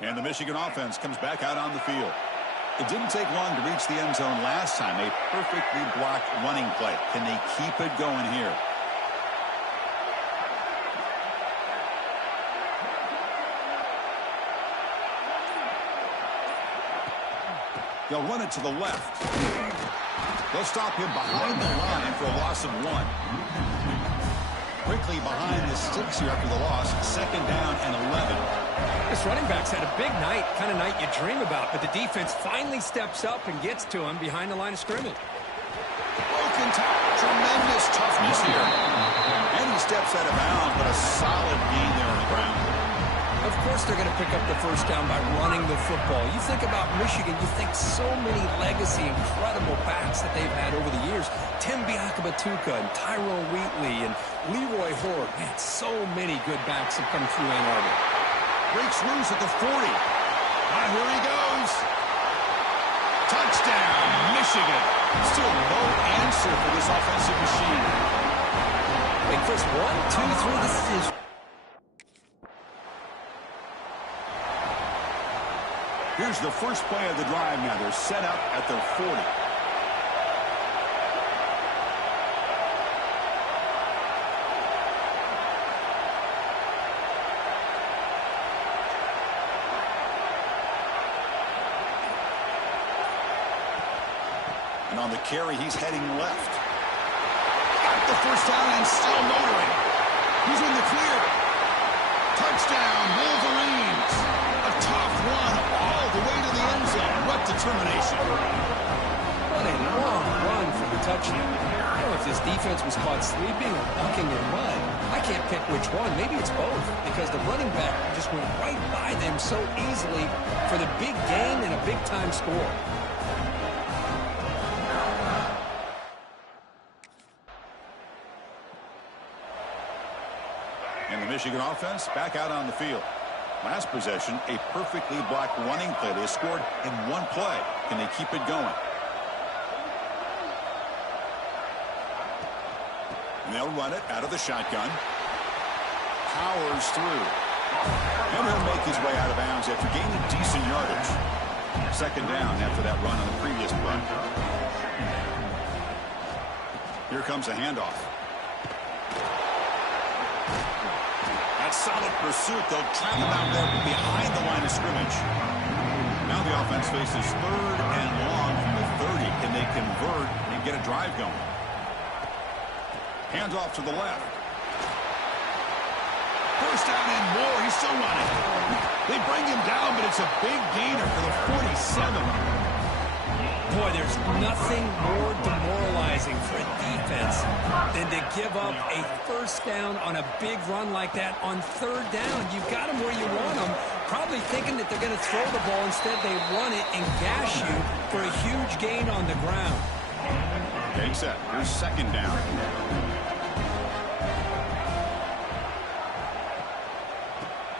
And the Michigan offense comes back out on the field. It didn't take long to reach the end zone last time. A perfectly blocked running play. Can they keep it going here? They'll run it to the left. They'll stop him behind the line for a loss of 1. Quickly behind the sticks here after the loss. 2nd down and 11. This running back's had a big night, kind of night you dream about, but the defense finally steps up and gets to him behind the line of scrimmage. Broken tackle. Tremendous toughness here. And he steps out of bounds, but a solid gain there on the ground. Of course they're going to pick up the first down by running the football. You think about Michigan, you think so many legacy, incredible backs that they've had over the years. Tim Biakabatuka and Tyrone Wheatley and Leroy Horde. Man, so many good backs have come through Ann Arbor. Breaks loose at the 40. Here he goes. Touchdown, Michigan. Still no answer for this offensive machine. Wait, Chris, 1, 2, 3, this is... Here's the first play of the drive now. They're set up at their 40. And on the carry, he's heading left. Got the first down and still motoring. He's in the clear. Touchdown, Wolverines. A tough run all the way to the end zone. What determination. What a long run for the touchdown. I don't know if this defense was caught sleeping or walking in mud. I can't pick which one. Maybe it's both, because the running back just went right by them so easily for the big gain and a big-time score. And the Michigan offense back out on the field. Last possession, a perfectly blocked running play. They scored in one play. Can they keep it going? And they'll run it out of the shotgun. Powers through. And he'll make his way out of bounds after gaining decent yardage. 2nd down after that run on the previous play. Here comes a handoff. Solid pursuit. They'll trap him out there behind the line of scrimmage. Now the offense faces 3rd and long from the 30. Can they convert and get a drive going? Hands off to the left. First down and more. He's still running. They bring him down, but it's a big gainer for the 47. Boy, there's nothing more demoralizing for a defense than to give up a first down on a big run like that on 3rd down. You've got them where you want them, probably thinking that they're going to throw the ball. Instead, they run it and gash you for a huge gain on the ground. Game set. Here's 2nd down.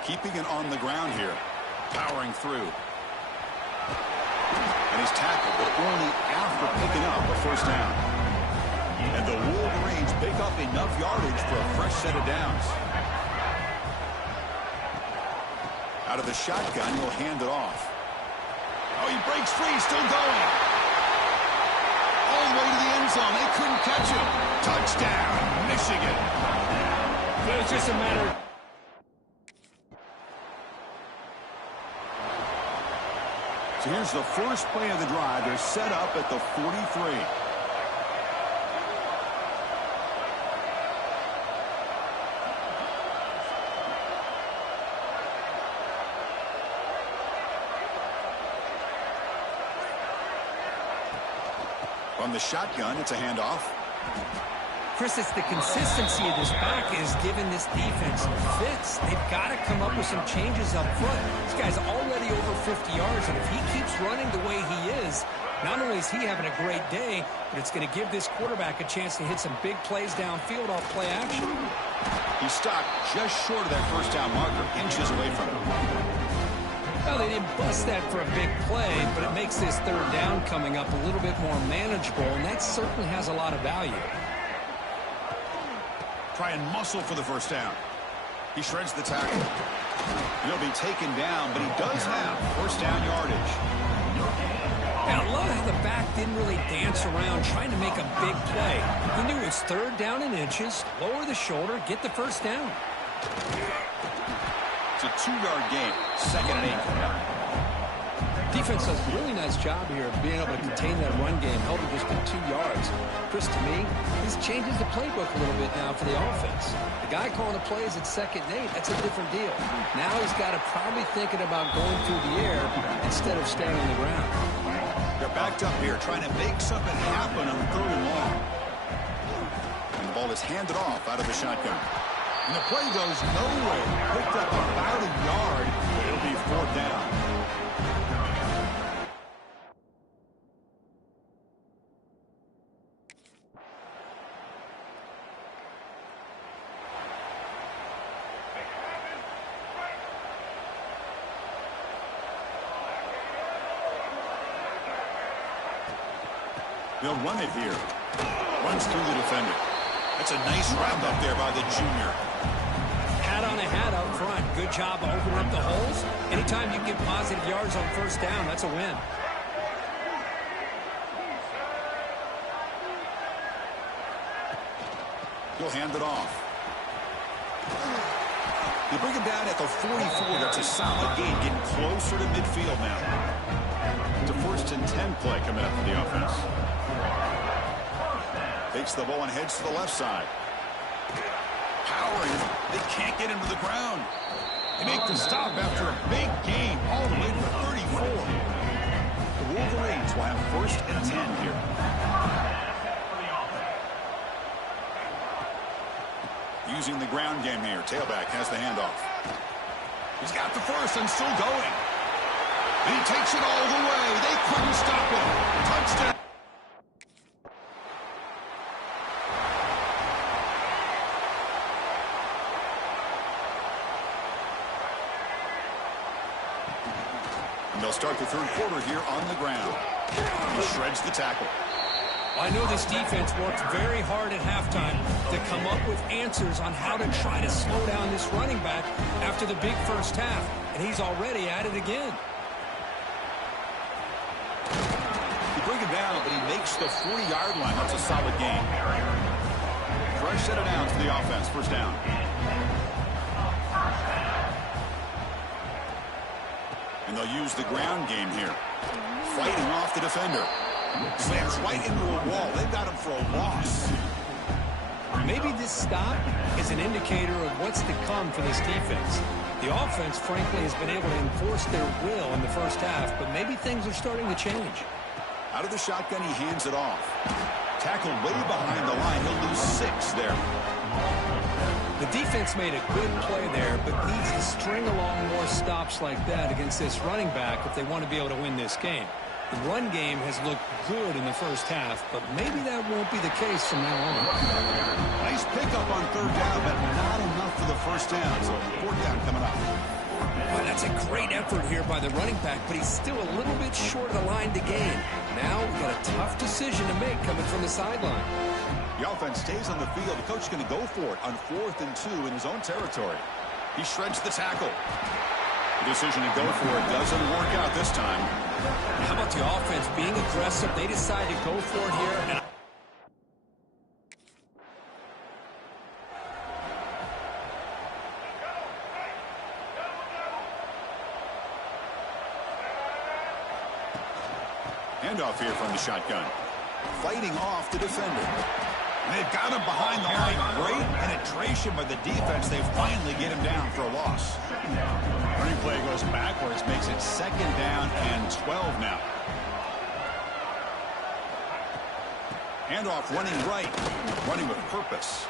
Keeping it on the ground here. Powering through. And he's tackled, but only after picking up a first down. And the Wolverines pick up enough yardage for a fresh set of downs. Out of the shotgun, he'll hand it off. Oh, he breaks free, still going. All the way to the end zone. They couldn't catch him. Touchdown, Michigan. But it's just a matter of... So here's the first play of the drive. They're set up at the 43. From the shotgun, it's a handoff. Chris, it's the consistency of this back is giving this defense fits. They've got to come up with some changes up front. This guy's already over 50 yards, and if he keeps running the way he is, not only is he having a great day, but it's going to give this quarterback a chance to hit some big plays downfield off play action. He stopped just short of that first down marker, inches away from him. Well, they didn't bust that for a big play, but it makes this 3rd down coming up a little bit more manageable, and that certainly has a lot of value. Try and muscle for the first down. He shreds the tackle. He'll be taken down, but he does have first down yardage. Yeah, I love how the back didn't really dance around trying to make a big play. He knew it's third down in inches, lower the shoulder, get the first down. It's a 2-yard gain, 2nd and 8. Defense does a really nice job here of being able to contain that run game, held it just to 2 yards. Chris, to me, this changes the playbook a little bit now for the offense. The guy calling the plays at 2nd and 8, that's a different deal. Now he's got to probably thinking about going through the air instead of staying on the ground. They're backed up here trying to make something happen on 3rd and long. And the ball is handed off out of the shotgun. And the play goes nowhere. Picked up about a yard. It'll be 4th down. They'll run it here. Runs through the defender. That's a nice wrap up there by the junior. Hat on a hat up front. Good job opening up the holes. Anytime you get positive yards on first down, that's a win. He'll hand it off. They bring him down at the 44. That's a solid gain, getting closer to midfield now. It's a 1st and 10 play coming up for the offense. Takes the ball and heads to the left side. Powering. They can't get him to the ground. They make the stop after a big gain all the way to the 34. The Wolverines will have 1st and 10 here. Using the ground game here. Tailback has the handoff. He's got the first and still going. And he takes it all the way. They couldn't stop him. Touchdown. And they'll start the 3rd quarter here on the ground. He shreds the tackle. I know this defense worked very hard at halftime to come up with answers on how to try to slow down this running back after the big first half, and he's already at it again. He brings it down, but he makes the 40-yard line. That's a solid game. Fresh set of downs for the offense. First down. And they'll use the ground game here. Fighting off the defender. Slams right into a wall. They've got him for a loss. Maybe this stop is an indicator of what's to come for this defense. The offense, frankly, has been able to enforce their will in the first half, but maybe things are starting to change. Out of the shotgun, he hands it off. Tackled way behind the line. He'll lose 6 there. The defense made a good play there, but needs to string along more stops like that against this running back if they want to be able to win this game. The run game has looked good in the first half, but maybe that won't be the case from now on. Nice pickup on 3rd down, but not enough for the first down. So 4th down coming up. Well, that's a great effort here by the running back, but he's still a little bit short of the line to gain. Now we've got a tough decision to make coming from the sideline. The offense stays on the field. The coach is going to go for it on 4th and 2 in his own territory. He shreds the tackle. The decision to go for it doesn't work out this time. How about the offense being aggressive? They decide to go for it here. And handoff here from the shotgun. Fighting off the defender. And they've got him behind the line. Great penetration by the defense. They finally get him down for a loss. Running play goes backwards, makes it 2nd down and 12 now. Handoff running right, running with purpose.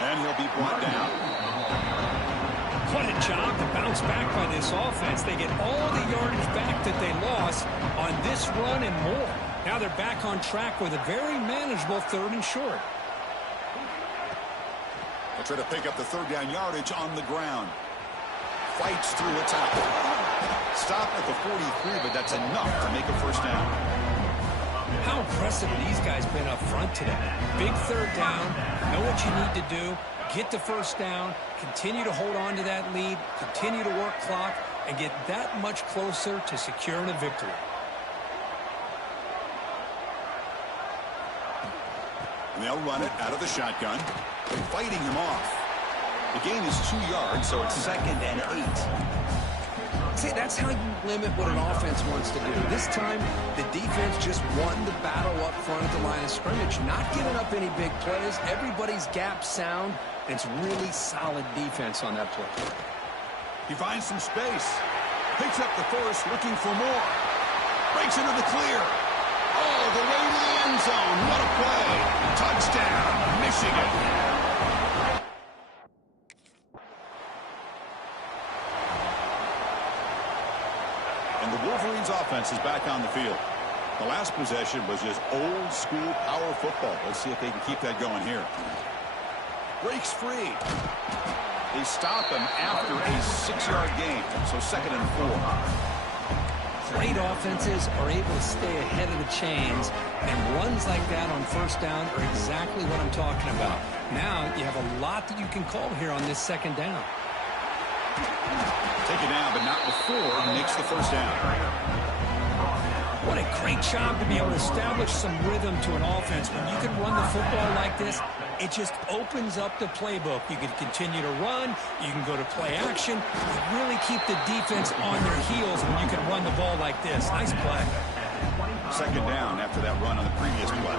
And he'll be brought down. what a job to bounce back by this offense. They get all the yardage back that they lost on this run and more. Now they're back on track with a very manageable 3rd and short. They'll try to pick up the 3rd down yardage on the ground. Fights through a tackle. Stop at the 43, but that's enough to make a first down. How impressive have these guys been up front today? Big 3rd down. Know what you need to do. get the first down, continue to hold on to that lead, continue to work clock, and get that much closer to securing a victory. And they'll run it out of the shotgun, fighting him off. The gain is 2 yards, so it's 2nd and 8. See, that's how you limit what an offense wants to do. This time, the defense just won the battle up front at the line of scrimmage, not giving up any big plays. Everybody's gap sound, and it's really solid defense on that play. He finds some space. Picks up the first, looking for more. Breaks into the clear. All the way to the end zone. What a play. Touchdown, Michigan. And the Wolverines offense is back on the field. The last possession was just old school power football. Let's see if they can keep that going here. Breaks free. They stop him after a 6-yard gain, so 2nd and 4. Great offenses are able to stay ahead of the chains, and runs like that on first down are exactly what I'm talking about. Now you have a lot that you can call here on this 2nd down. Take it down, but not before he makes the first down. What a great job to be able to establish some rhythm to an offense. When you can run the football like this, it just opens up the playbook. You can continue to run. You can go to play action. You really keep the defense on their heels when you can run the ball like this. Nice play. 2nd down after that run on the previous play.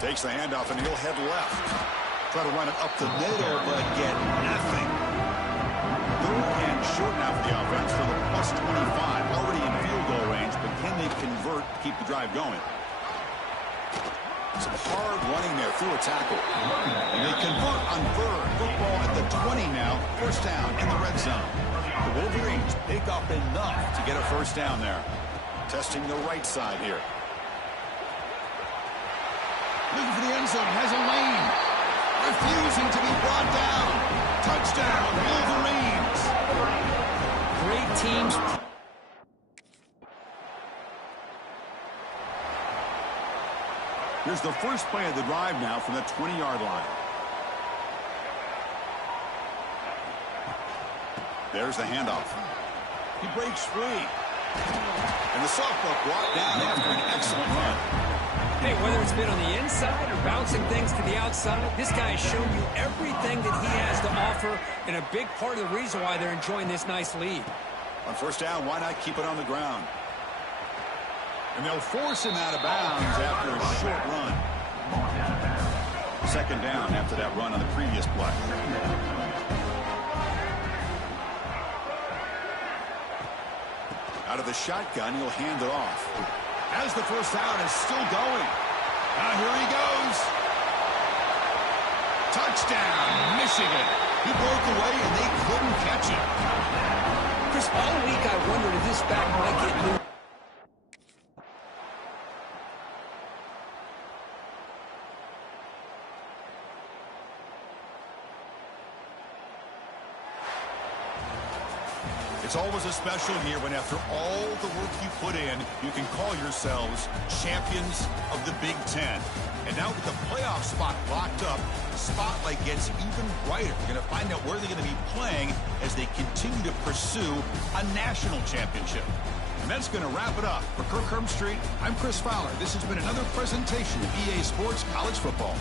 Takes the handoff, and he'll head left. Try to run it up the middle, but get nothing. 3rd and short now for the offense for the +25. Already in field goal range, but can they convert to keep the drive going? Some hard running there through a tackle. And they convert on 3rd. Football at the 20 now. First down in the red zone. The Wolverines pick up enough to get a first down there. Testing the right side here. Looking for the end zone. Has a lane. Refusing to be brought down. Touchdown, Wolverines. Great teams. Here's the first play of the drive now from the 20-yard line. There's the handoff. He breaks free. And the softball brought down after an excellent run. Hey, whether it's been on the inside or bouncing things to the outside, this guy has shown you everything that he has to offer, and a big part of the reason why they're enjoying this nice lead. On first down, why not keep it on the ground? And they'll force him out of bounds after a short run. 2nd down after that run on the previous play. Out of the shotgun, he'll hand it off. As the first down is still going. Now here he goes. Touchdown, Michigan. He broke away and they couldn't catch him. Chris, all week I wondered if this back might get loose. It's always a special year when after all the work you put in, you can call yourselves champions of the Big Ten. And now with the playoff spot locked up, the spotlight gets even brighter. We're going to find out where they're going to be playing as they continue to pursue a national championship. And that's going to wrap it up. For Kirk Herbstreit, I'm Chris Fowler. This has been another presentation of EA Sports College Football.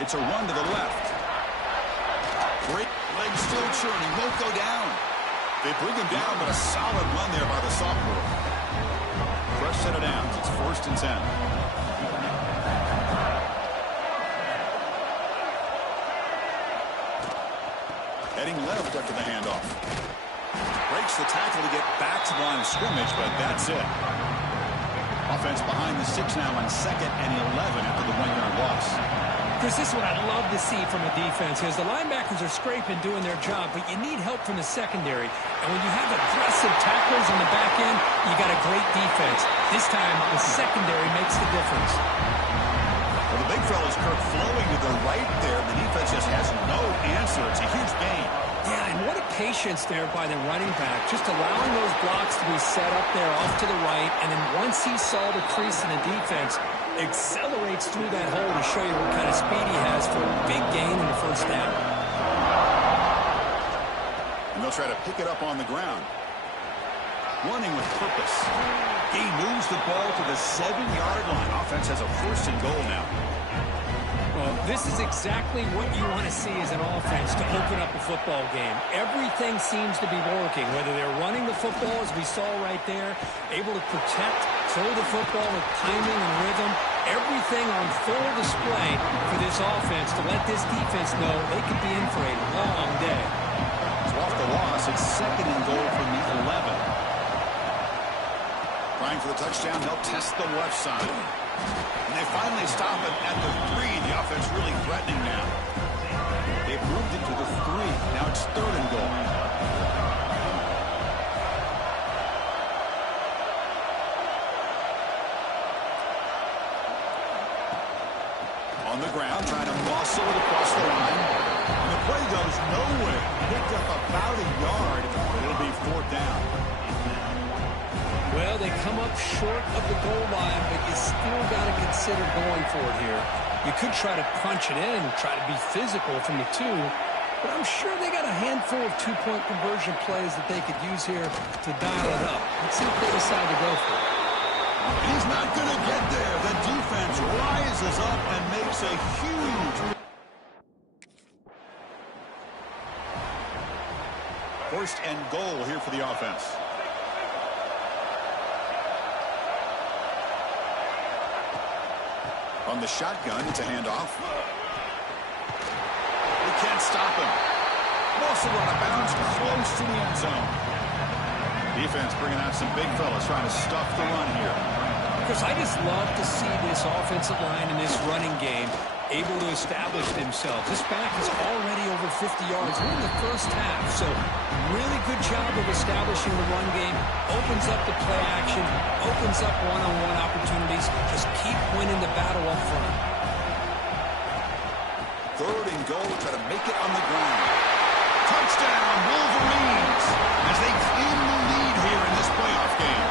It's a run to the left. Great leg still churning. Won't go down. They bring him down, but a solid run there by the sophomore. Fresh set of downs. It's 1st and 10. Heading left after the handoff. Breaks the tackle to get back to the line of scrimmage, but that's it. Offense behind the 6 now on 2nd and 11 after the 1-yard loss. Chris, this is what I love to see from a defense is the linebackers are scraping, doing their job, but you need help from the secondary. And when you have aggressive tacklers on the back end, you got a great defense. This time, the secondary makes the difference. Well, the big fella's Kirk flowing to the right there. The defense just has no answer. It's a huge gain. Yeah, and what a patience there by the running back, just allowing those blocks to be set up there off to the right, and then once he saw the crease in the defense, accelerates through that hole to show you what kind of speed he has for a big gain in the 1st down. And they'll try to pick it up on the ground. Running with purpose. He moves the ball to the 7-yard line. Offense has a 1st and goal now. Well, this is exactly what you want to see as an offense to open up a football game. Everything seems to be working, whether they're running the football, as we saw right there, able to protect, throw the football with timing and rhythm, everything on full display for this offense to let this defense know they could be in for a long day. So off the loss, it's 2nd and goal from the 11. Trying for the touchdown, they'll test the left side. And they finally stop it at the 3. The offense really threatening now. They've moved it to the 3. Now it's 3rd and goal. On the ground, trying to muscle it across the line. And the play goes nowhere. Picked up about a yard. It'll be 4th down. Well, they come up short of the goal line, but you still got to consider going for it here. You could try to punch it in, try to be physical from the 2, but I'm sure they got a handful of 2-point conversion plays that they could use here to dial it up. Let's see if they decide to go for it. He's not going to get there. The defense rises up and makes a huge... 1st and goal here for the offense. On the shotgun, it's a handoff. They can't stop him. Also run a bounce close to the end zone. Defense bringing out some big fellas trying to stuff the run here. Chris, I just love to see this offensive line in this running game able to establish themselves. This back is already over 50 yards. We're in the 1st half, so really good job of establishing the run game. Opens up the play action, opens up one-on-one opportunities. Just keep winning the battle up front. 3rd and goal, try to make it on the ground. Touchdown, Wolverines, as they claim the lead here in this playoff game.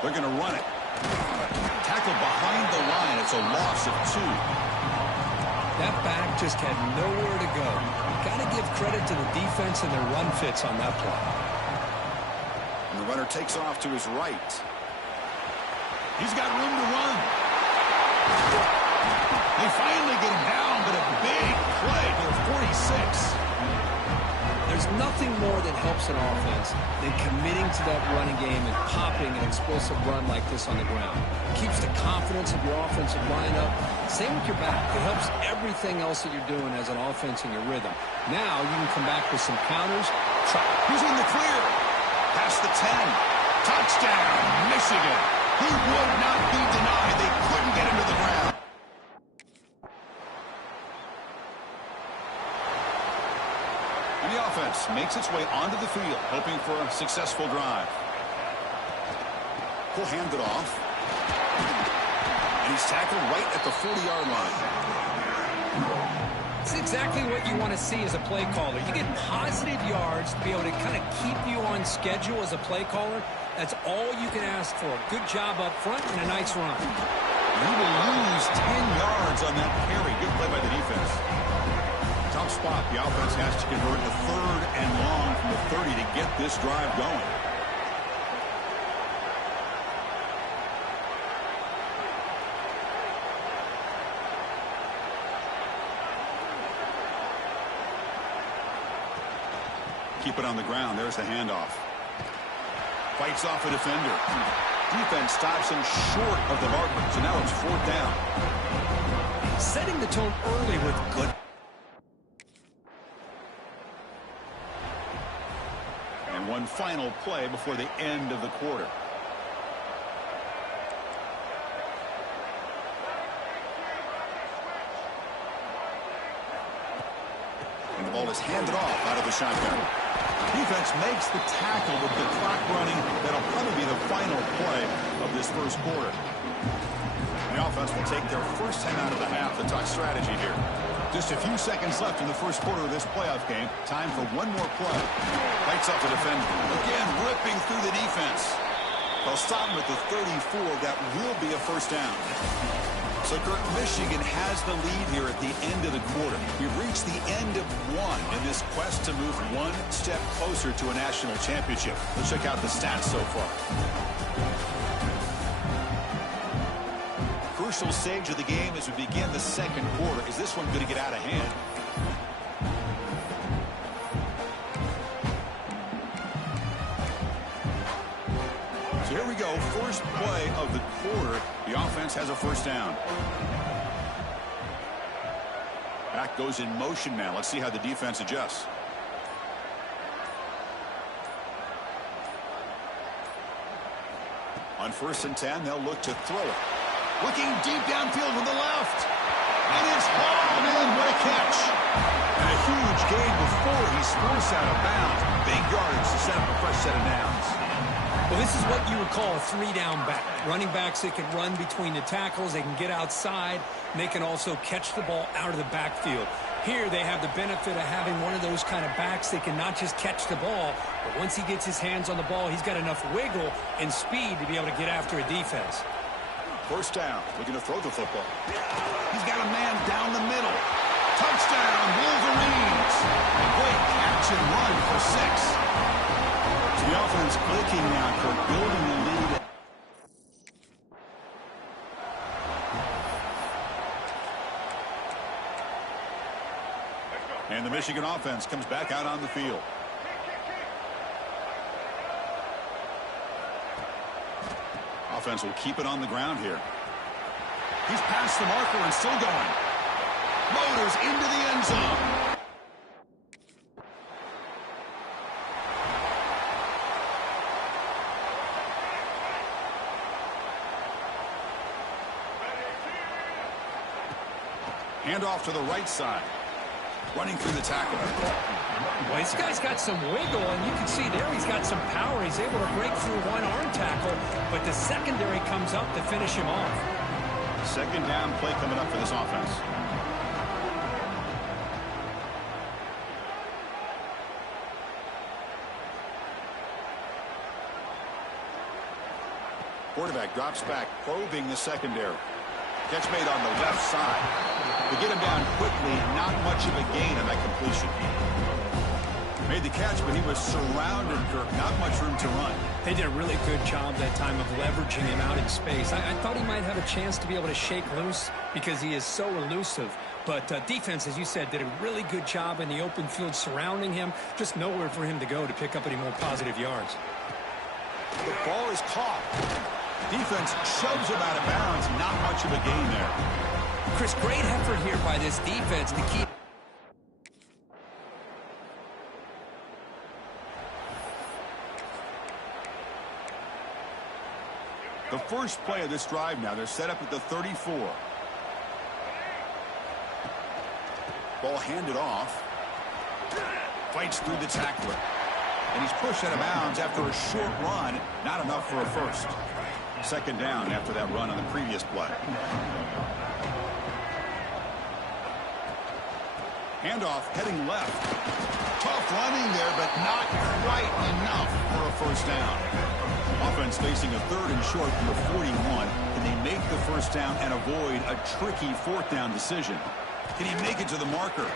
They're going to run it. Tackle behind the line. It's a loss of 2. That back just had nowhere to go. Got to give credit to the defense and their run fits on that play. And the runner takes off to his right. He's got room to run. They finally get him down, but a big play to the 46. There's nothing more that helps an offense than committing to that running game and popping an explosive run like this on the ground. It keeps the confidence of your offensive lineup. Same with your back. It helps everything else that you're doing as an offense in your rhythm. Now you can come back with some counters. He's in the clear. Past the 10. Touchdown, Michigan. He would not be denied. They couldn't get him to the ground. And the offense makes its way onto the field, hoping for a successful drive. He'll hand it off. And he's tackled right at the 40-yard line. It's exactly what you want to see as a play caller. You get positive yards to be able to kind of keep you on schedule as a play caller. That's all you can ask for. Good job up front and a nice run. He will lose 10 yards on that carry. Good play by the defense. tough spot. The offense has to convert a 3rd and long from the 30 to get this drive going. Keep it on the ground. There's the handoff. Fights off a defender. Defense stops him short of the marker, so now it's 4th down. Setting the tone early with good. And one final play before the end of the quarter. And the ball is handed off out of the shotgun. Defense makes the tackle with the clock running. That'll probably be the final play of this first quarter. The offense will take their first time out of the half. The talk strategy here. Just a few seconds left in the first quarter of this playoff game. Time for one more play. Fights off a defender. Again, ripping through the defense. They'll stop him at the 34. That will be a first down. So, Kirk, Michigan has the lead here at the end of the quarter. We've reached the end of one in this quest to move one step closer to a national championship. Let's check out the stats so far. Crucial stage of the game as we begin the second quarter. Is this one going to get out of hand? So here we go. First play of the quarter. The offense has a first down. Back goes in motion now. Let's see how the defense adjusts. On 1st and 10, they'll look to throw it. Looking deep downfield with the left. And it's hauled in. What a catch. And a huge gain before he's forced out of bounds. Big yardage to set up a fresh set of downs. Well, this is what you would call a 3-down back. Running backs, they can run between the tackles. They can get outside. And they can also catch the ball out of the backfield. Here, they have the benefit of having one of those kind of backs that can not just catch the ball, but once he gets his hands on the ball, he's got enough wiggle and speed to be able to get after a defense. First down, looking to throw the football. He's got a man down the middle. Touchdown, Wolverines. A great catch and run for 6. So the offense clicking now for building the lead. And the Michigan offense comes back out on the field. Offense will keep it on the ground here. He's past the marker and still going. Motors into the end zone. Hand off to the right side. Running through the tackle. Well, this guy's got some wiggle, and you can see there he's got some power. He's able to break through one arm tackle, but the secondary comes up to finish him off. Second down play coming up for this offense. Quarterback drops back, probing the secondary. Catch made on the left side. They get him down quickly, not much of a gain on that completion. Made the catch, but he was surrounded, Kirk. Not much room to run. They did a really good job that time of leveraging him out in space. I thought he might have a chance to be able to shake loose because he is so elusive. But defense, as you said, did a really good job in the open field surrounding him. Just nowhere for him to go to pick up any more positive yards. The ball is caught. Defense shoves him out of bounds. Not much of a gain there. Chris, great effort here by this defense to keep. The first play of this drive now, they're set up at the 34. Ball handed off. Fights through the tackler. And he's pushed out of bounds after a short run. Not enough for a first. Second down after that run on the previous play. Handoff heading left. Tough running there, but not quite enough for a first down. Offense facing a 3rd and short from the 41. And they make the first down and avoid a tricky 4th down decision. Can he make it to the marker?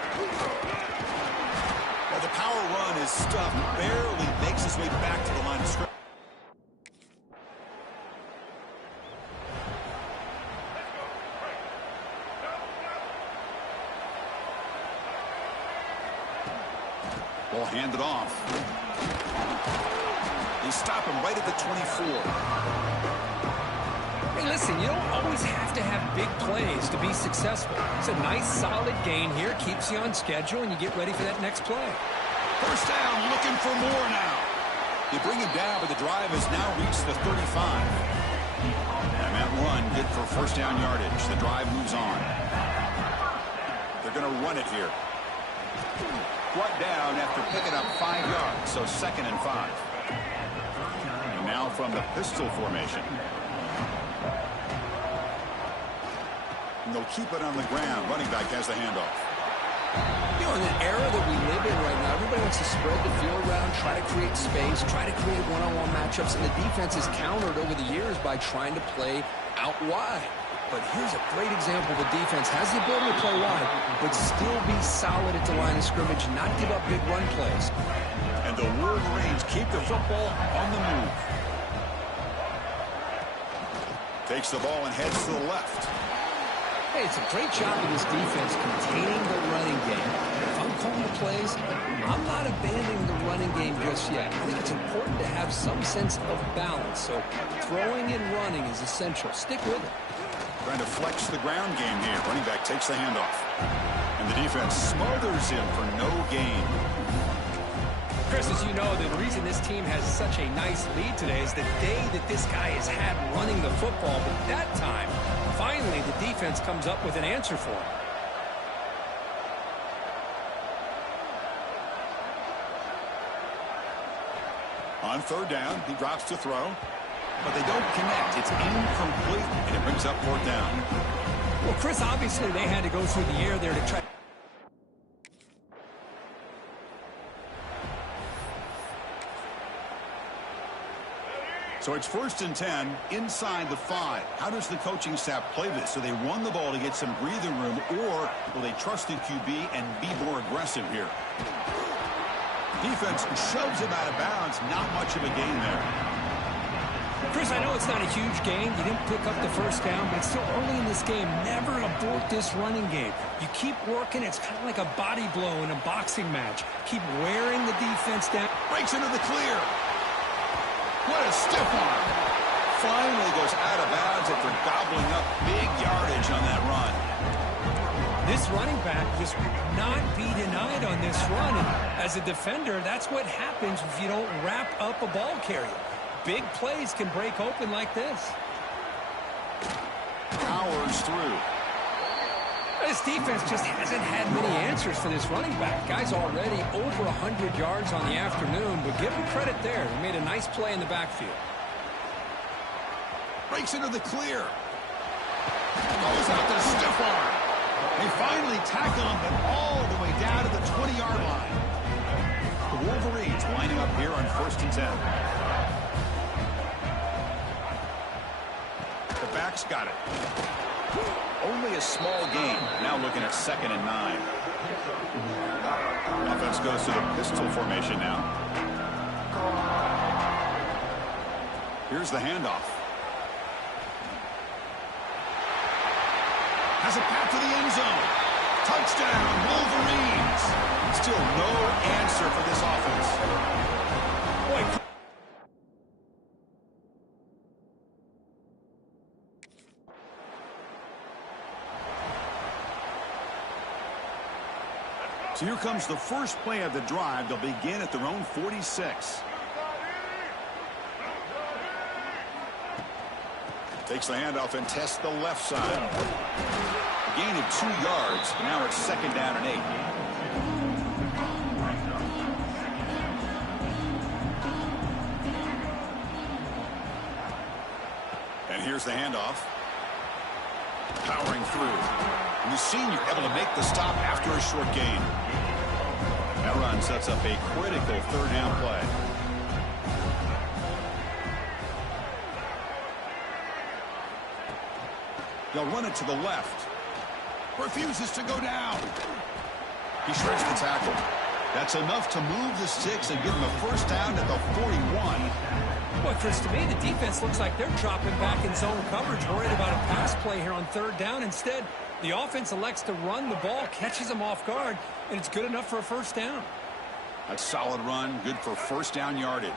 Well, the power run is stuffed. Barely makes his way back to the line of scrimmage. Ball handed off. They stop him right at the 24. Hey, listen, you don't always have to have big plays to be successful. It's a nice, solid gain here. Keeps you on schedule, and you get ready for that next play. First down, looking for more now. They bring him down, but the drive has now reached the 35. And that run, good for first down yardage. The drive moves on. They're going to run it here. Brought down after picking up 5 yards, so 2nd and 5. And now from the pistol formation. And they'll keep it on the ground. Running back has the handoff. You know, in the era that we live in right now, everybody wants to spread the field around, try to create space, try to create one-on-one matchups, and the defense is countered over the years by trying to play out wide. But here's a great example. The defense has the ability to play wide, but still be solid at the line of scrimmage, not give up big run plays. And the Wolverines keep the football on the move. Takes the ball and heads to the left. Hey, it's a great job of this defense containing the running game. If I'm calling the plays, I'm not abandoning the running game just yet. I think it's important to have some sense of balance. So throwing and running is essential. Stick with it. Trying to flex the ground game here. Running back takes the handoff. And the defense smothers him for no gain. Chris, as you know, the reason this team has such a nice lead today is the day that this guy has had running the football. But that time, finally, the defense comes up with an answer for him. On 3rd down, he drops to throw. But they don't connect. It's incomplete, and it brings up 4th down. Well, Chris, obviously they had to go through the air there to try. So it's 1st and 10 inside the 5. How does the coaching staff play this? So they run the ball to get some breathing room, or will they trust the QB and be more aggressive here? Defense shoves him out of bounds. Not much of a gain there. Chris, I know it's not a huge gain. You didn't pick up the first down, but it's still early in this game. Never abort this running game. You keep working. It's kind of like a body blow in a boxing match. Keep wearing the defense down. Breaks into the clear. What a stiff arm. Finally goes out of bounds after gobbling up big yardage on that run. This running back just would not be denied on this run. And as a defender, that's what happens if you don't wrap up a ball carrier. Big plays can break open like this. Powers through. This defense just hasn't had many answers for this running back. Guy's already over 100 yards on the afternoon, but give him credit there. He made a nice play in the backfield. Breaks into the clear. Goes out the stiff arm. They finally tackle him, but all the way down to the 20-yard line. The Wolverines lining up here on 1st and 10. The back's got it. Only a small gain. Now looking at 2nd and 9. Offense goes to the pistol formation now. Here's the handoff. Has a path to the end zone. Touchdown, Wolverines. Still no answer for this offense. Boy. So here comes the first play of the drive. They'll begin at their own 46. Takes the handoff and tests the left side. A gain of 2 yards. Now it's 2nd down and 8. And here's the handoff. Powering through. And the senior able to make the stop after a short gain. That run sets up a critical 3rd down play. They'll run it to the left. Refuses to go down. He shreds the tackle. That's enough to move the sticks and give him a first down at the 41. Well, Chris, to me, the defense looks like they're dropping back in zone coverage, worried about a pass play here on third down. Instead, the offense elects to run the ball, catches them off guard, and it's good enough for a first down. A solid run, good for first down yardage.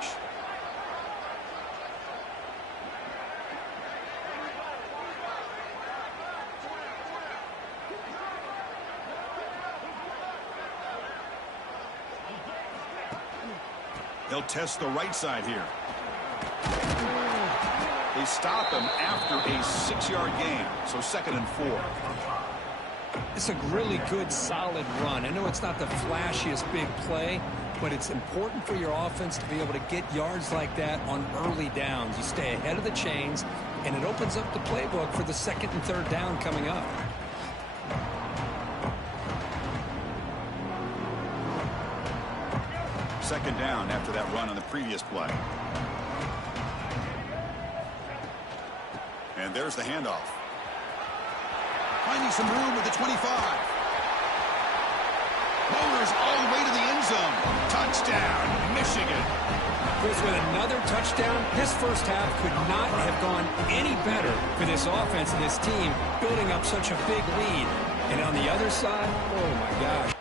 They'll test the right side here. They stop him after a 6-yard gain, so 2nd and 4. It's a really good, solid run. I know it's not the flashiest big play, but it's important for your offense to be able to get yards like that on early downs. You stay ahead of the chains, and it opens up the playbook for the 2nd and 3rd down coming up. Second down after that run on the previous play. And there's the handoff. Finding some room with the 25. Motors all the way to the end zone. Touchdown, Michigan. Chris, with another touchdown, this first half could not have gone any better for this offense and this team, building up such a big lead. And on the other side, oh my gosh.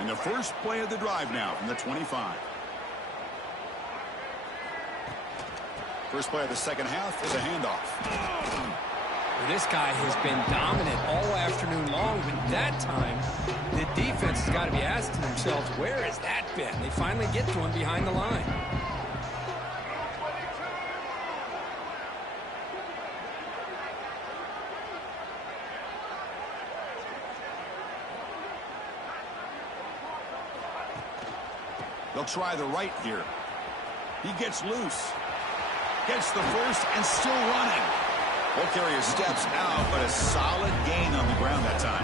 And the first play of the drive now from the 25. First play of the second half is a handoff. Well, this guy has been dominant all afternoon long, but that time, the defense has got to be asking themselves, where has that been? They finally get to him behind the line. They'll try the right here. He gets loose. Gets the first and still running. Ball carrier steps out, but a solid gain on the ground that time.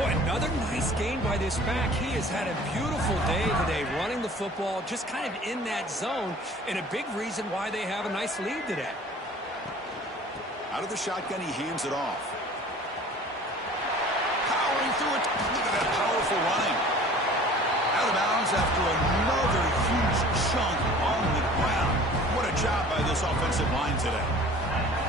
Boy, another nice gain by this back. He has had a beautiful day today running the football, just kind of in that zone, and a big reason why they have a nice lead today. Out of the shotgun, he hands it off. Powering through it. Look at that powerful running. Out of bounds after another huge chunk on the ground. What a job by this offensive line today.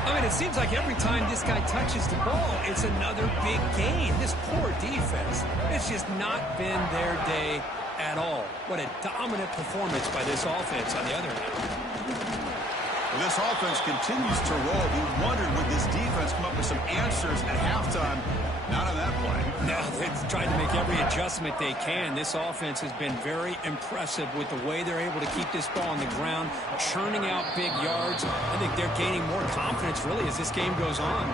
I mean, it seems like every time this guy touches the ball, it's another big gain. This poor defense, it's just not been their day at all. What a dominant performance by this offense on the other hand. Well, this offense continues to roll. We wondered, would this defense come up with some answers at halftime? Not on that play. No, they've tried to make every adjustment they can. This offense has been very impressive with the way they're able to keep this ball on the ground, churning out big yards. I think they're gaining more confidence, really, as this game goes on.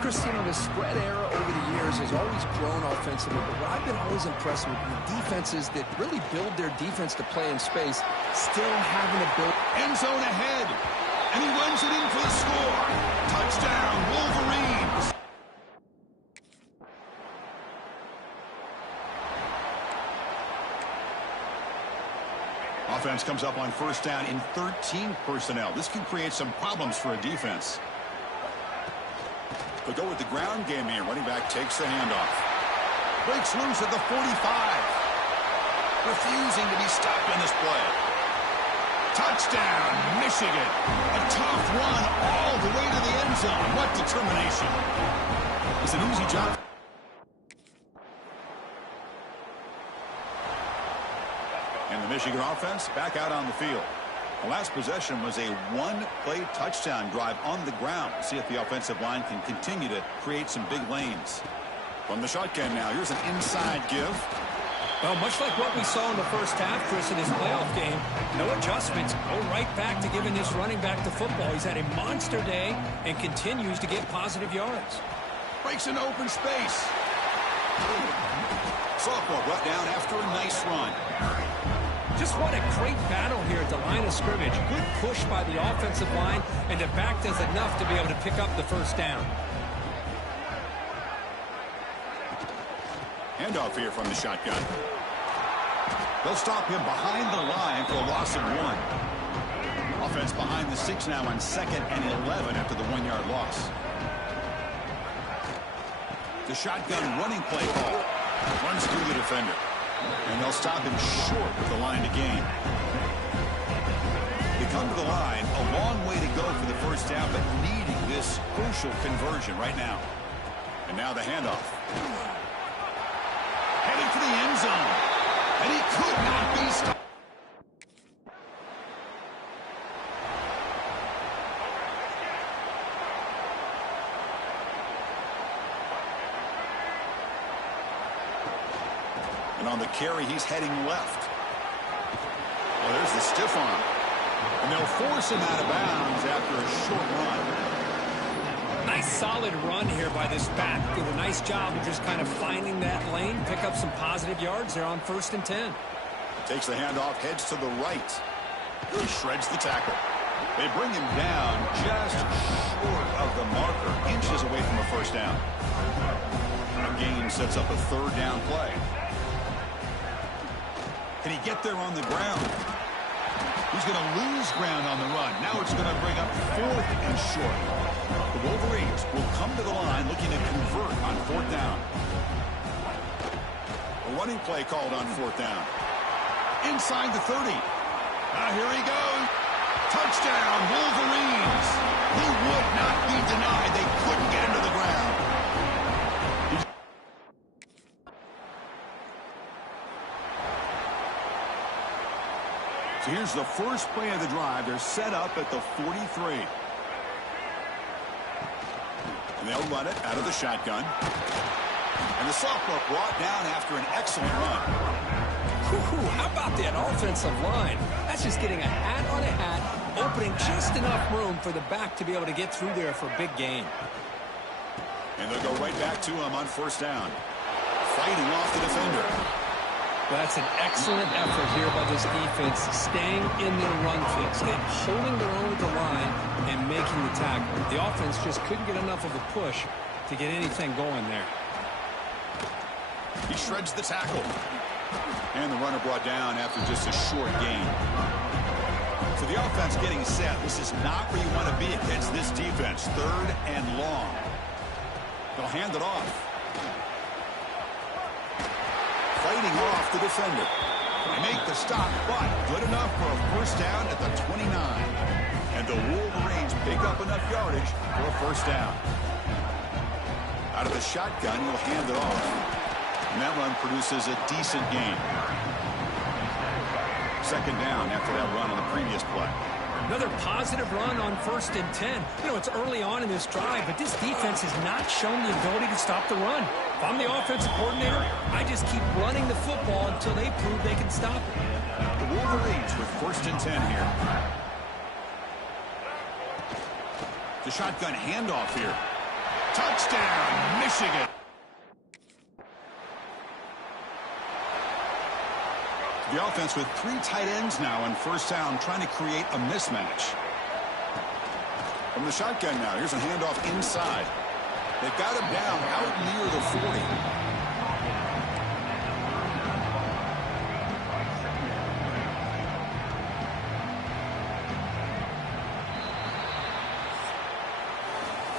Chris, you know, the spread era over the years has always grown offensively, but what I've been always impressed with the defenses that really build their defense to play in space, still having to build. End zone ahead, and he runs it in for the score. Touchdown, Wolverines. Offense comes up on first down in 13 personnel. This can create some problems for a defense. They'll go with the ground game here. Running back takes the handoff. Breaks loose at the 45. Refusing to be stopped in this play. Touchdown, Michigan. A tough run all the way to the end zone. What determination. It's an easy job. And the Michigan offense back out on the field. The last possession was a one-play touchdown drive on the ground. See if the offensive line can continue to create some big lanes. From the shotgun now, here's an inside give. Well, much like what we saw in the first half, Chris, in his playoff game, no adjustments. Go right back to giving this running back the football. He's had a monster day and continues to get positive yards. Breaks into open space. Sophomore brought down after a nice run. Just what a great battle here at the line of scrimmage. Good push by the offensive line, and the back does enough to be able to pick up the first down. Handoff here from the shotgun. They'll stop him behind the line for a loss of 1. offense behind the 6 now on 2nd and 11 after the 1-yard loss. The shotgun running play call. Runs through the defender. And they'll stop him short of the line to gain. They come to the line, a long way to go for the first down, but needing this crucial conversion right now. And now the handoff. Heading for the end zone. And he could not be stopped. And on the carry, he's heading left. Well, there's the stiff arm. And they'll force him out of bounds after a short run. Nice solid run here by this back. Did a nice job of just kind of finding that lane, pick up some positive yards there on 1st and 10. Takes the handoff, heads to the right. He shreds the tackle. They bring him down just short of the marker, inches away from a first down. A gain sets up a 3rd down play. Can he get there on the ground? He's going to lose ground on the run. Now it's going to bring up 4th and short. The Wolverines will come to the line looking to convert on 4th down. A running play called on 4th down. Inside the 30. Here he goes. Touchdown, Wolverines. He would not be denied. They couldn't get him to the ground. So here's the first play of the drive. They're set up at the 43. And they'll run it out of the shotgun. And the sophomore brought down after an excellent run. How about that offensive line? That's just getting a hat on a hat, opening just enough room for the back to be able to get through there for a big gain. And they'll go right back to him on 1st down. Fighting off the defender. That's an excellent effort here by this defense, staying in their run fix, and holding their own at the line and making the tackle. The offense just couldn't get enough of a push to get anything going there. He shreds the tackle. And the runner brought down after just a short gain. So the offense getting set. This is not where you want to be against this defense. 3rd and long. They'll hand it off. Fighting off the defender. They make the stop, but good enough for a first down at the 29. And the Wolverines pick up enough yardage for a first down. Out of the shotgun, he'll hand it off. And that run produces a decent gain. 2nd down after that run on the previous play. Another positive run on 1st and 10. You know, it's early on in this drive, but this defense has not shown the ability to stop the run. If I'm the offensive coordinator, I just keep running the football until they prove they can stop it. The Wolverines with 1st and 10 here. The shotgun handoff here. Touchdown, Michigan. The offense with 3 tight ends now on 1st down, trying to create a mismatch. From the shotgun now, here's a handoff inside. They've got him down out near the 40.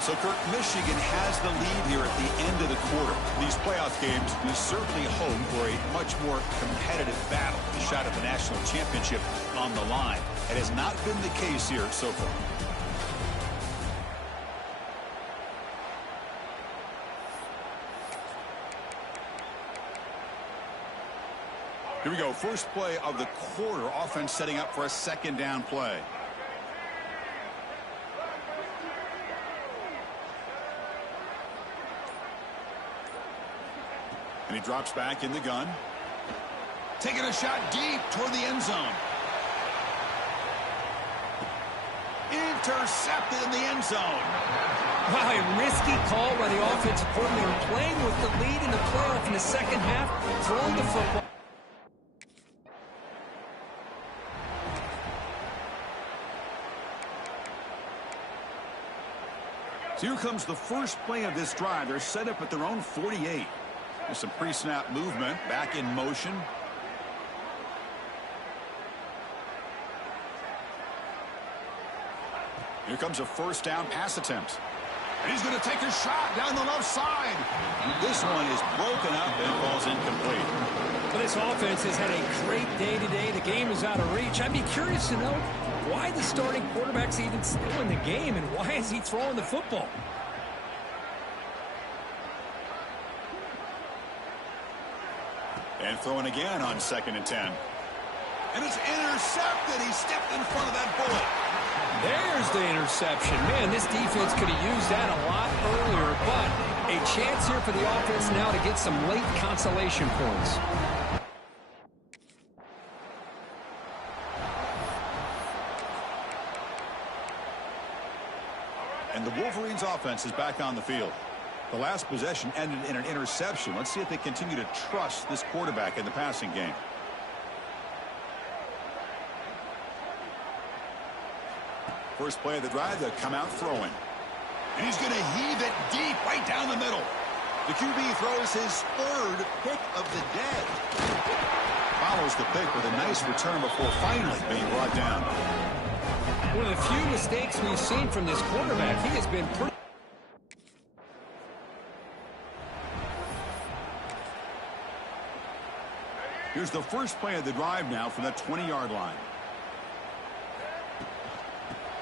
So, Kirk, Michigan has the lead here at the end of the quarter. These playoff games, we certainly hope for a much more competitive battle. A shot at the national championship on the line. It has not been the case here so far. Here we go. First play of the quarter. Offense setting up for a 2nd down play. And he drops back in the gun. Taking a shot deep toward the end zone. Intercepted in the end zone. Wow, a risky call by the offensive coordinator, playing with the lead in the playoff in the 2nd half, throwing the football. So here comes the first play of this drive. They're set up at their own 48. There's some pre-snap movement, back in motion. Here comes a first down pass attempt. And he's going to take a shot down the left side. This one is broken up and falls incomplete. Well, this offense has had a great day today. The game is out of reach. I'd be curious to know why the starting quarterback's even still in the game and why is he throwing the football? And throwing again on 2nd and 10. And it's intercepted. He stepped in front of that bullet. There's the interception. Man, this defense could have used that a lot earlier, but a chance here for the offense now to get some late consolation points. And the Wolverines offense is back on the field. The last possession ended in an interception. Let's see if they continue to trust this quarterback in the passing game. First play of the drive, they'll come out throwing. And he's going to heave it deep right down the middle. The QB throws his 3rd pick of the day. Follows the pick with a nice return before finally being brought down. One of the few mistakes we've seen from this quarterback. He has been pretty... Here's the first play of the drive now from the 20-yard line.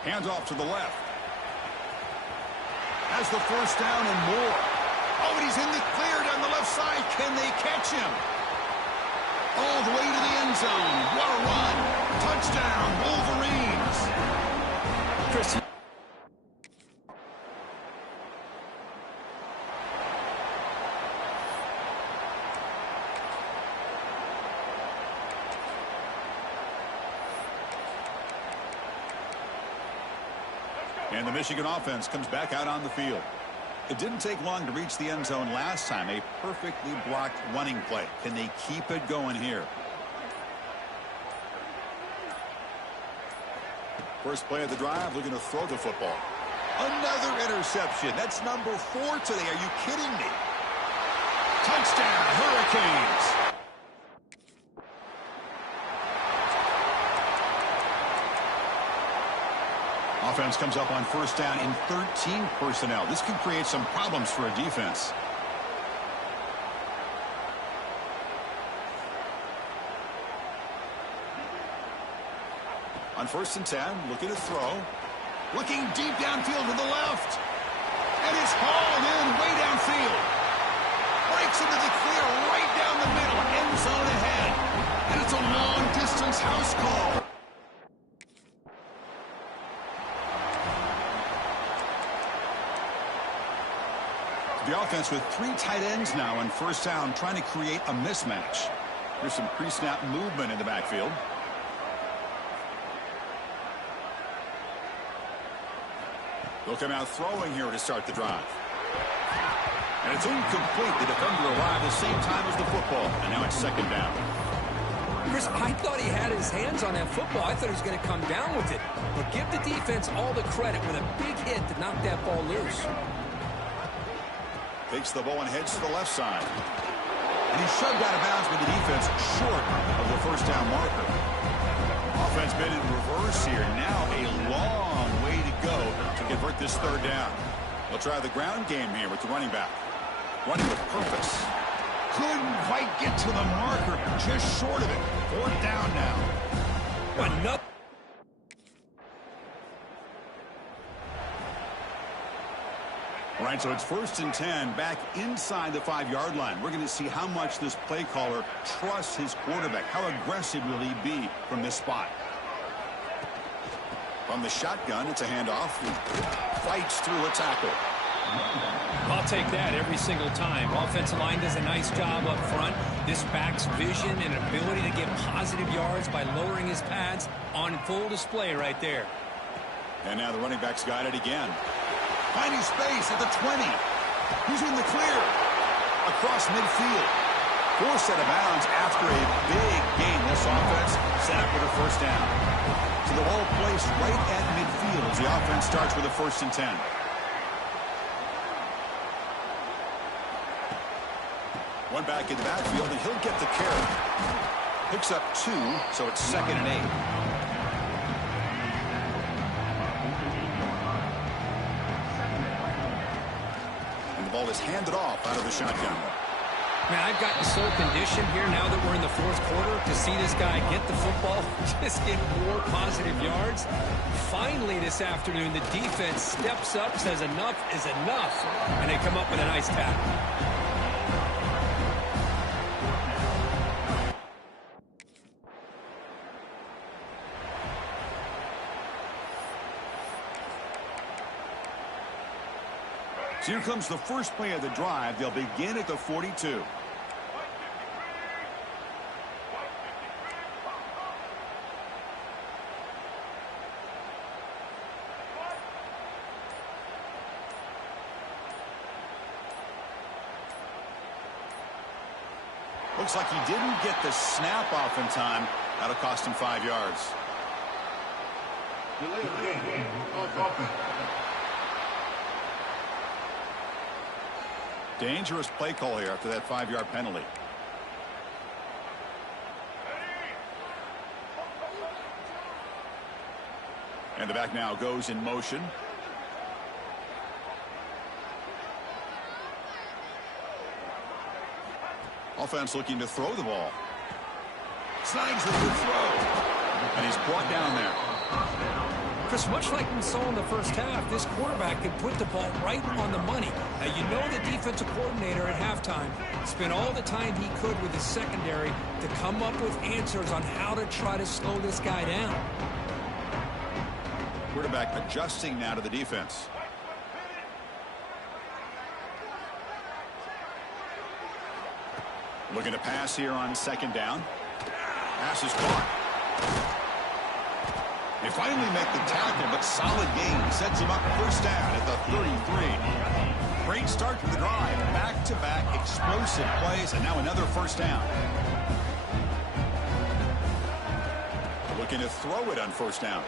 Hands off to the left. Has the first down and more. Oh, and he's in the clear down the left side. Can they catch him? All the way to the end zone. What a run. Touchdown, Wolverines. Chris, and the Michigan offense comes back out on the field. It didn't take long to reach the end zone last time. A perfectly blocked running play. Can they keep it going here? First play of the drive, looking to throw the football. Another interception. That's number 4 today. Are you kidding me? Touchdown, Hurricanes. Offense comes up on first down in 13 personnel. This can create some problems for a defense. On 1st and 10, looking to throw. Looking deep downfield to the left. And it's hauled in way downfield. Breaks into the clear right down the middle. End zone ahead. And it's a long-distance house call. The offense with 3 tight ends now on first down, trying to create a mismatch. There's some pre-snap movement in the backfield. They'll come out throwing here to start the drive. And it's incomplete. The defender arrived the same time as the football. And now it's 2nd down. Chris, I thought he had his hands on that football. I thought he was going to come down with it. But give the defense all the credit with a big hit to knock that ball loose. Takes the ball and heads to the left side. And he's shoved out of bounds with the defense short of the first down marker. Offense been in reverse here. Now a long way to go to convert this 3rd down. We'll try the ground game here with the running back. Running with purpose. Couldn't quite get to the marker. Just short of it. 4th down now. Another. All right, so it's 1st and 10 back inside the 5-yard line. We're going to see how much this play caller trusts his quarterback. How aggressive will he be from this spot? From the shotgun, it's a handoff. Fights through a tackle. I'll take that every single time. Offensive line does a nice job up front. This back's vision and ability to get positive yards by lowering his pads on full display right there. And now the running back's got it again. Finding space at the 20. He's in the clear. Across midfield. Forced out of bounds after a big gain. This offense set up with a first down. So the ball placed right at midfield as the offense starts with a 1st and 10. One back in the backfield, and he'll get the carry. Picks up 2, so it's 2nd and 8. ball is handed off out of the shotgun. Man, I've gotten so conditioned here now that we're in the fourth quarter to see this guy get the football, just get more positive yards. Finally this afternoon, the defense steps up, says enough is enough, and they come up with a nice tackle. So here comes the first play of the drive. They'll begin at the 42. Looks like he didn't get the snap off in time. That'll cost him 5 yards. Dangerous play call here after that 5-yard penalty. And the back now goes in motion. Offense looking to throw the ball. Snags the good throw. And he's brought down there. Chris, much like we saw in the first half, this quarterback could put the ball right on the money. Now, you know the defensive coordinator at halftime spent all the time he could with his secondary to come up with answers on how to try to slow this guy down. Quarterback adjusting now to the defense. Looking to pass here on second down. Pass is caught. They finally make the tackle, but solid gain sets him up first down at the 33. Great start to the drive. Back-to-back explosive plays, and now another first down. Looking to throw it on first down.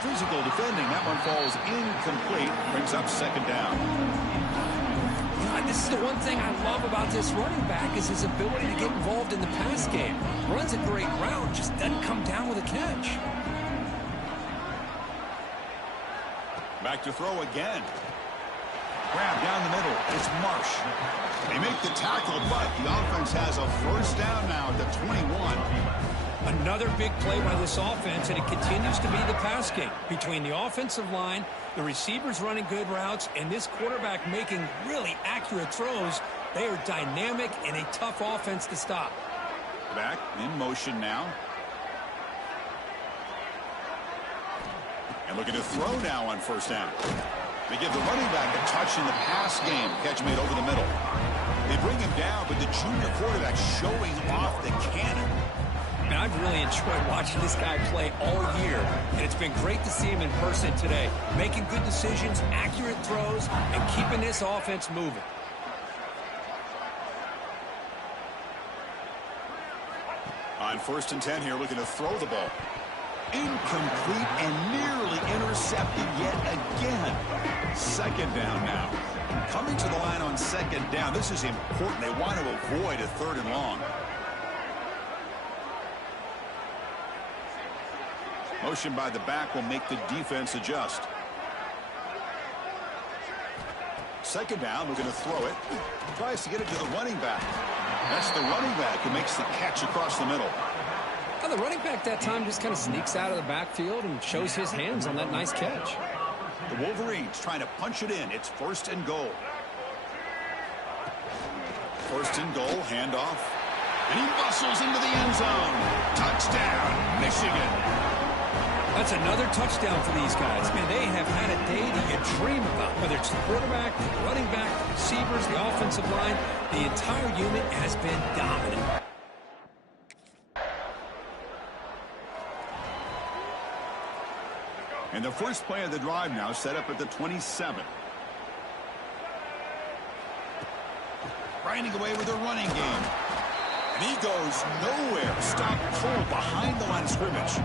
Physical defending. That one falls incomplete. Brings up second down. This is the one thing I love about this running back is his ability to get involved in the pass game. Runs a great route, just doesn't come down with a catch. Back to throw again. Grab down the middle. It's Marsh. They make the tackle, but the offense has a first down now at the 21. Another big play by this offense, and it continues to be the pass game. Between the offensive line, the receivers running good routes, and this quarterback making really accurate throws, they are dynamic and a tough offense to stop. Back in motion now. And looking to throw now on first down. They give the running back a touch in the pass game. Catch made over the middle. They bring him down, but the junior quarterback showing off the cannon. And I've really enjoyed watching this guy play all year, and it's been great to see him in person today, making good decisions, accurate throws, and keeping this offense moving. On 1st and 10 here, looking to throw the ball. Incomplete and nearly intercepted yet again. Second down now. Coming to the line on second down. This is important. They want to avoid a 3rd and long. Motion by the back will make the defense adjust. Second down, we're going to throw it. Tries to get it to the running back. That's the running back who makes the catch across the middle. Now the running back that time just kind of sneaks out of the backfield and shows his hands on that nice catch. The Wolverines trying to punch it in. It's 1st and goal. 1st and goal, handoff. And he bustles into the end zone. Touchdown, Michigan. That's another touchdown for these guys. Man, they have had a day that you dream about. Whether it's the quarterback, the running back, the receivers, the offensive line, the entire unit has been dominant. And the first play of the drive now set up at the 27. Grinding away with a running game. And he goes nowhere. Stop pull behind the line of scrimmage.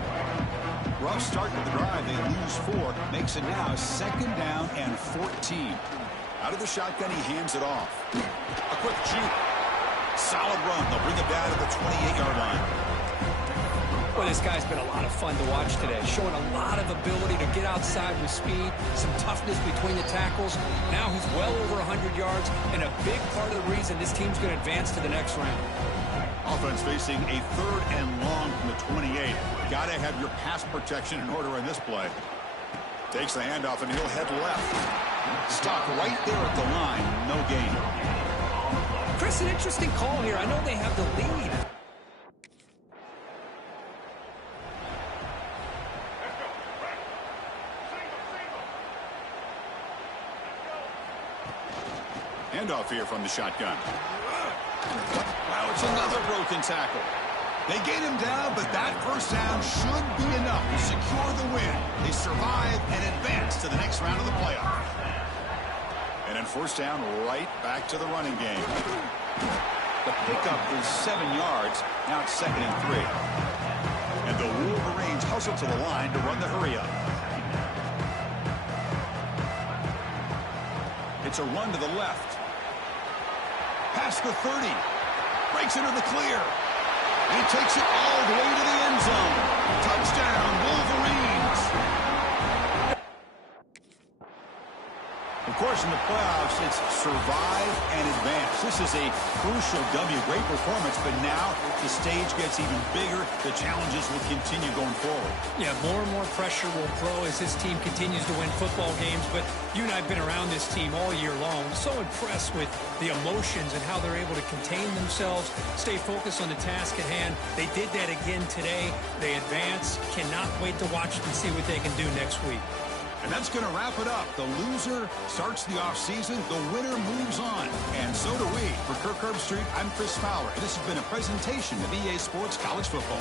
Rough start to the drive. They lose 4. Makes it now 2nd down and 14. Out of the shotgun, he hands it off. A quick juke. Solid run. They'll bring it down to the 28-yard line. Boy, this guy's been a lot of fun to watch today, showing a lot of ability to get outside inside with speed, some toughness between the tackles. Now he's well over 100 yards, and a big part of the reason this team's going to advance to the next round. Offense facing a 3rd and long from the 28. Got to have your pass protection in order in this play. Takes the handoff, and he'll head left. Stopped right there at the line. No gain. Chris, an interesting call here. I know they have the lead. Handoff here from the shotgun. Wow, it's another broken tackle. They get him down, but that first down should be enough to secure the win. They survive and advance to the next round of the playoff. And then first down, right back to the running game. The pickup is 7 yards. Now it's 2nd and 3. And the Wolverines hustle to the line to run the hurry up. It's a run to the left. Past the 30. Breaks into the clear. He takes it all the way to the end zone. Touchdown, Wolverines. Of course, in the playoffs, it's survive and advance. This is a crucial W. Great performance, but now the stage gets even bigger. The challenges will continue going forward. Yeah, more and more pressure will grow as this team continues to win football games, but you and I have been around this team all year long. I'm so impressed with the emotions and how they're able to contain themselves, stay focused on the task at hand. They did that again today. They advance. Cannot wait to watch and see what they can do next week. And that's going to wrap it up. The loser starts the offseason. The winner moves on. And so do we. For Kirk Herbstreit, I'm Chris Fowler. And this has been a presentation of EA Sports College Football.